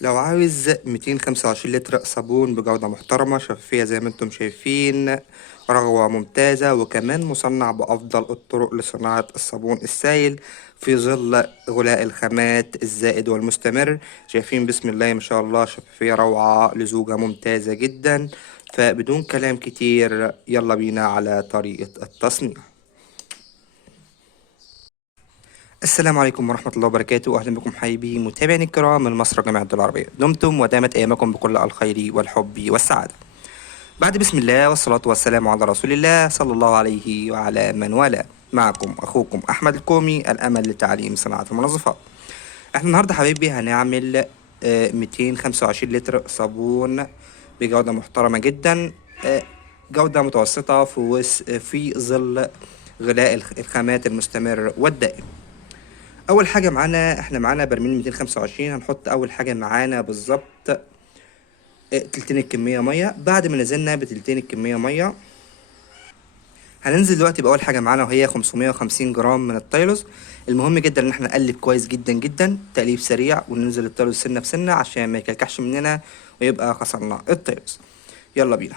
لو عاوز 225 لتر صابون بجودة محترمة شفافية زي ما انتم شايفين، رغوة ممتازة، وكمان مصنع بأفضل الطرق لصناعة الصابون السائل في ظل غلاء الخامات الزائد والمستمر. شايفين بسم الله ما شاء الله، شفافية روعة لزوجة ممتازة جدا. فبدون كلام كتير يلا بينا على طريقة التصنيع. السلام عليكم ورحمة الله وبركاته، أهلا بكم حبايبي متابعين الكرام من مصر وجامعة الدول العربية. دمتم ودامت أيامكم بكل الخير والحب والسعادة. بعد بسم الله والصلاة والسلام على رسول الله صلى الله عليه وعلى من والاه. معكم أخوكم أحمد الكومي، الأمل لتعليم صناعة المنظفات. احنا النهاردة حبايبي هنعمل 225 لتر صابون بجودة محترمة جدا، جودة متوسطة في ظل غلاء الخامات المستمر والدائم. اول حاجه معانا، احنا معانا برميل 225. هنحط اول حاجه معانا بالظبط تلتين الكميه ميه. بعد ما نزلنا بتلتين الكميه ميه، هننزل دلوقتي باول حاجه معانا وهي 550 جرام من التايلوز. المهم جدا ان احنا نقلب كويس جدا جدا، تقليب سريع، وننزل التايلوز سنه بسنه عشان ما يكلكعش مننا ويبقى خسرنا التايلوز. يلا بينا.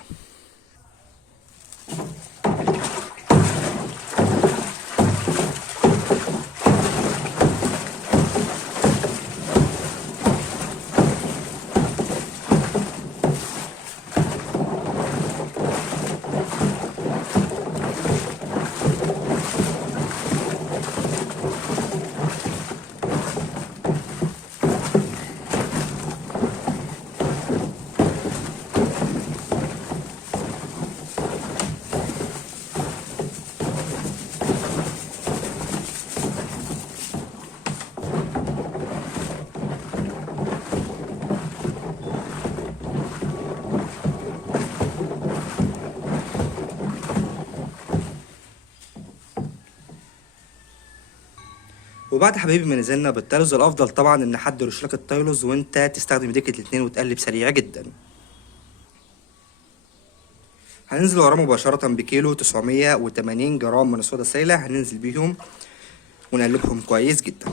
وبعد حبايبي ما نزلنا بالتايلوز، الافضل طبعا ان حد يرش لك التايلوز وانت تستخدم ايديك الاتنين وتقلب سريع جدا. هننزل وراه مباشرة بكيلو 980 جرام من الصودا السائلة، هننزل بيهم ونقلبهم كويس جدا.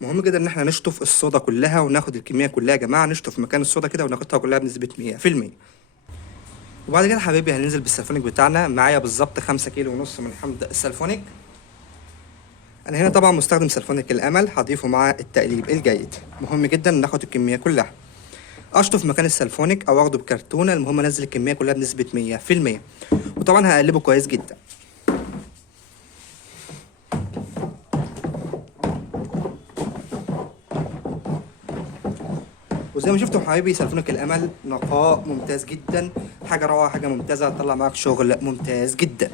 مهم جدا ان احنا نشطف الصودا كلها وناخد الكمية كلها يا جماعة، نشطف مكان الصودا كده وناخدها كلها بنسبة 100%. وبعد كده حبايبي هننزل بالسلفونيك بتاعنا. معايا بالظبط 5 كيلو ونص من حمض السلفونيك. انا هنا طبعا مستخدم سلفونيك الامل، هضيفه مع التقليب الجيد. مهم جدا ناخد الكمية كلها. اشطف مكان السلفونيك او اخده بكرتونة، المهم انزل الكمية كلها بنسبة 100%. وطبعا هقلبه كويس جدا. وزي ما شفتوا حبايبي، سلفونك الامل نقاء ممتاز جدا، حاجه روعه، حاجه ممتازه، هتطلع معاك شغل ممتاز جدا.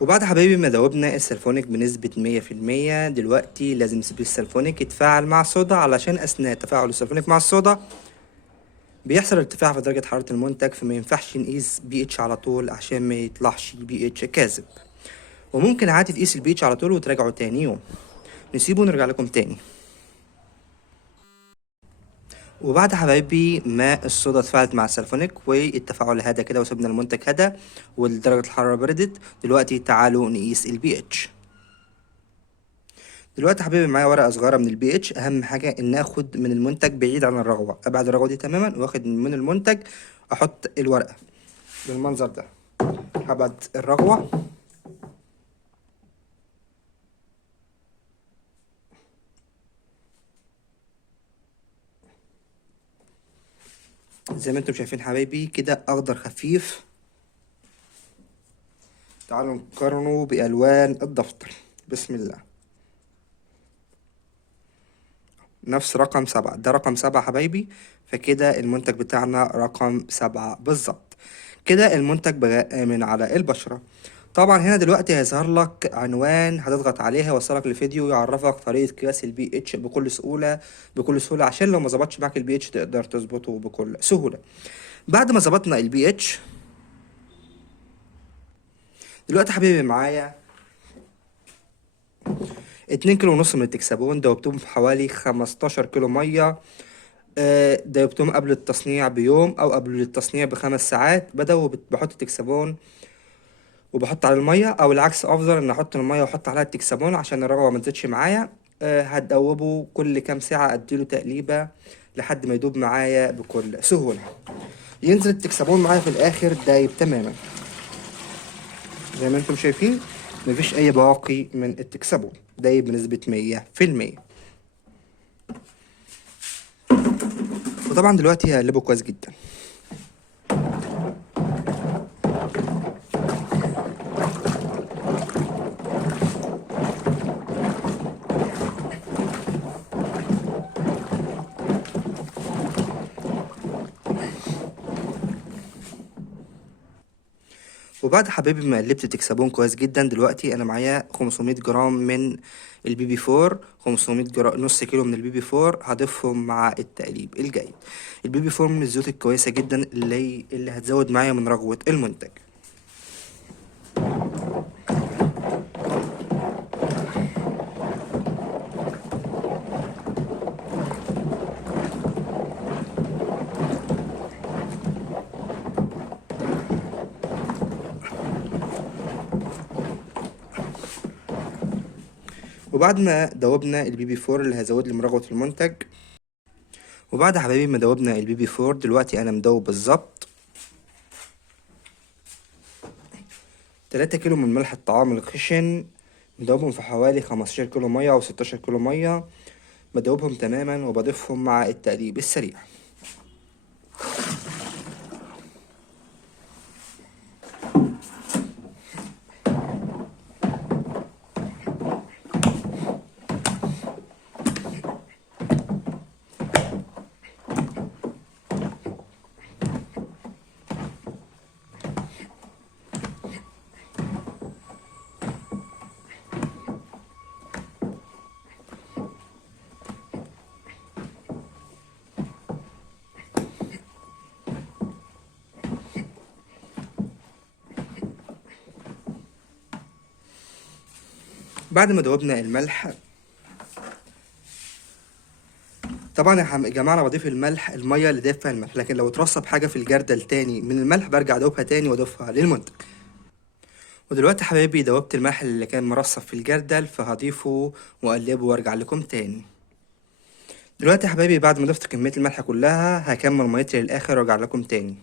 وبعد حبايبي ما دوبنا السلفونيك بنسبة 100%، دلوقتي لازم نسيب السلفونيك يتفاعل مع الصودا، علشان أثناء تفاعل السلفونيك مع الصودا بيحصل ارتفاع في درجة حرارة المنتج، فما ينفعش نقيس بي اتش على طول عشان ما يطلعش بي اتش كاذب. وممكن عادي تقيس البي اتش على طول وتراجعه تاني يوم. نسيبه ونرجع لكم تاني. وبعد حبايبي ما الصودا اتفاعلت مع السلفونيك والتفاعل هدا كده وسيبنا المنتج هدا ودرجة الحرارة بردت، دلوقتي تعالوا نقيس البي اتش. دلوقتي حبيبي معايا ورقة صغيرة من البي اتش. أهم حاجة إن آخد من المنتج بعيد عن الرغوة، أبعد الرغوة دي تماما، واخد من المنتج أحط الورقة بالمنظر ده. هبعد الرغوة زي ما انتم شايفين حبايبي كده، أخضر خفيف. تعالوا نقارنه بألوان الدفتر. بسم الله. نفس رقم 7، ده رقم 7 حبايبي. فكده المنتج بتاعنا رقم 7 بالظبط. كده المنتج بقى آمن على البشرة. طبعا هنا دلوقتي هيظهر لك عنوان هتضغط عليه هيوصلك لفيديو يعرفك طريقة قياس البي اتش بكل سهولة. بكل سهولة عشان لو ما ظبطش معاك البي اتش تقدر تظبطه بكل سهولة. بعد ما ظبطنا البي اتش، دلوقتي حبيبي معايا 2 كيلو ونص من التكسابون دوبتهم في حوالي 15 كيلو مية. دوبتهم قبل التصنيع بيوم او قبل التصنيع ب5 ساعات. بحط التكسابون وبحط على المية، او العكس افضل ان احط المية واحط عليها التكسابون عشان الرغوة ما تزيدش معايا. هتدوبه كل كام ساعة اديله تقليبة لحد ما يدوب معايا بكل سهولة. ينزل التكسابون معايا في الاخر دايب تماما زي ما انتم شايفين. مفيش اي بواقي من التكسابون، دايب بنسبة 100%. وطبعا دلوقتي هقلبه كويس جدا. وبعد حبيبي ما قلبت التكسابون كويس جدا، دلوقتي انا معايا 500 جرام من البي بي 4. 500 جرام، نص كيلو من البي بي 4 هضيفهم مع التقليب الجيد. البي بي 4 من الزيوت الكويسة جدا اللي هتزود معايا من رغوة المنتج. وبعد ما دوبنا البي بي 4 اللي هيزود لي من رغوة المنتج، وبعد حبايبي ما دوبنا البي بي 4، دلوقتي انا مدوب بالظبط 3 كيلو من ملح الطعام الخشن. مدوبهم في حوالي 15 كيلو مية او 16 كيلو مية. بدوبهم تماما وبضيفهم مع التقليب السريع. بعد ما دوبنا الملح، طبعا يا جماعه انا بضيف الملح الميه اللي دايب فيها الملح، لكن لو اترسب حاجه في الجردل تاني من الملح برجع ادوبها تاني واضيفها للمنتج. ودلوقتي حبايبي دوبت الملح اللي كان مرصب في الجردل فهضيفه واقلبه وارجع لكم تاني. دلوقتي يا حبايبي بعد ما ضفت كميه الملح كلها هكمل ميتي للاخر وارجع لكم تاني.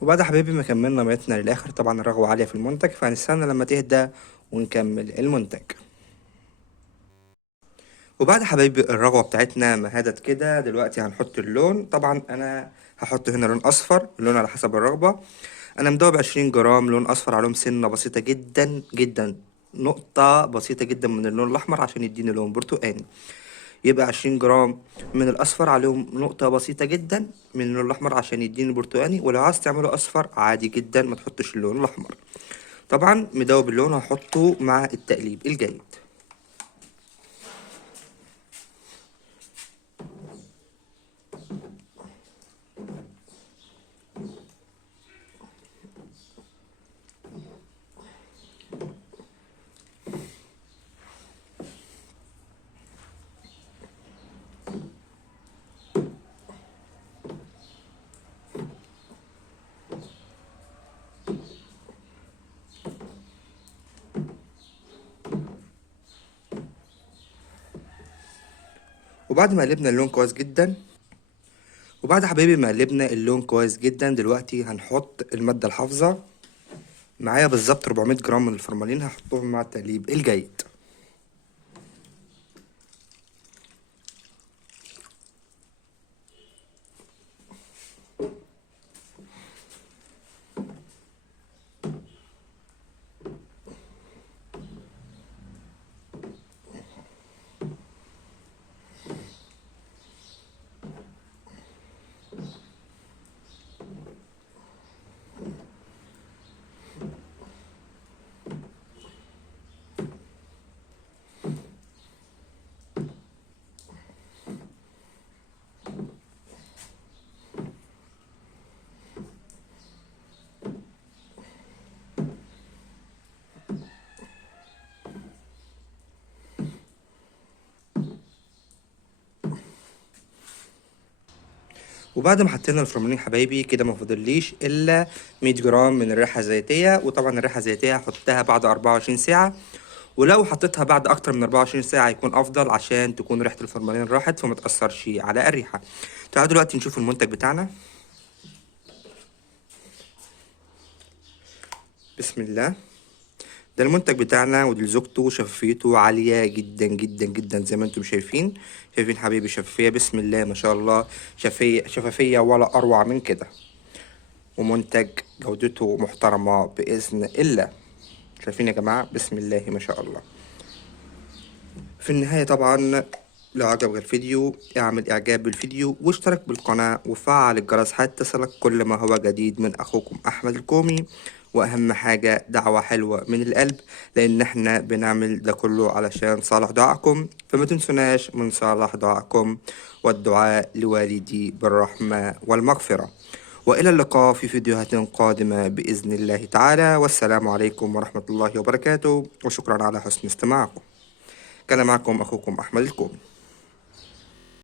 وبعد يا حبايبي ما كملنا ميتنا للاخر، طبعا الرغوه عاليه في المنتج فهنستنى لما تهدى ونكمل المنتج. وبعد حبايبي الرغوة بتاعتنا ما هدت كده، دلوقتي هنحط اللون. طبعا انا هحط هنا لون اصفر، اللون على حسب الرغبة. انا مدوب 20 جرام لون اصفر عليهم سنة بسيطة جدا جدا، نقطة بسيطة جدا من اللون الاحمر عشان يديني لون برتقاني. يبقى 20 جرام من الاصفر عليهم نقطة بسيطة جدا من اللون الاحمر عشان يديني برتقاني. ولو عايز تعمله اصفر عادي جدا ما تحطش اللون الاحمر. طبعا مدوب اللون هحطه مع التقليب الجيد. وبعد ما قلبنا اللون كويس جدا، وبعد حبايبي ما قلبنا اللون كويس جدا، دلوقتي هنحط المادة الحافظة. معايا بالظبط 400 جرام من الفورمالين هحطهم مع التقليب الجيد. وبعد ما حطينا الفورمالين حبايبي كده ما فاضليش الا 100 جرام من الريحه الزيتيه. وطبعا الريحه الزيتيه هحطها بعد 24 ساعه، ولو حطيتها بعد اكتر من 24 ساعه يكون افضل عشان تكون ريحه الفورمالين راحت فما تاثرش على الريحه. تعالوا دلوقتي نشوف المنتج بتاعنا. بسم الله. ده المنتج بتاعنا، ودي زوجته شفافيته عالية جدا جدا جدا زي ما انتم شايفين. شايفين حبيبي شفافية بسم الله ما شاء الله، شفافية ولا أروع من كده، ومنتج جودته محترمة بإذن الله. شايفين يا جماعة بسم الله ما شاء الله. في النهاية طبعا لو عجبك الفيديو اعمل اعجاب بالفيديو واشترك بالقناة وفعل الجرس حتى تصلك كل ما هو جديد من اخوكم احمد الكومي. واهم حاجة دعوة حلوة من القلب، لان احنا بنعمل ده كله علشان صالح دعائكم، فما تنسوناش من صالح دعائكم والدعاء لوالدي بالرحمة والمغفرة. وإلى اللقاء في فيديوهات قادمة بإذن الله تعالى، والسلام عليكم ورحمة الله وبركاته، وشكرا على حسن استماعكم. كان معكم أخوكم أحمد الكومي.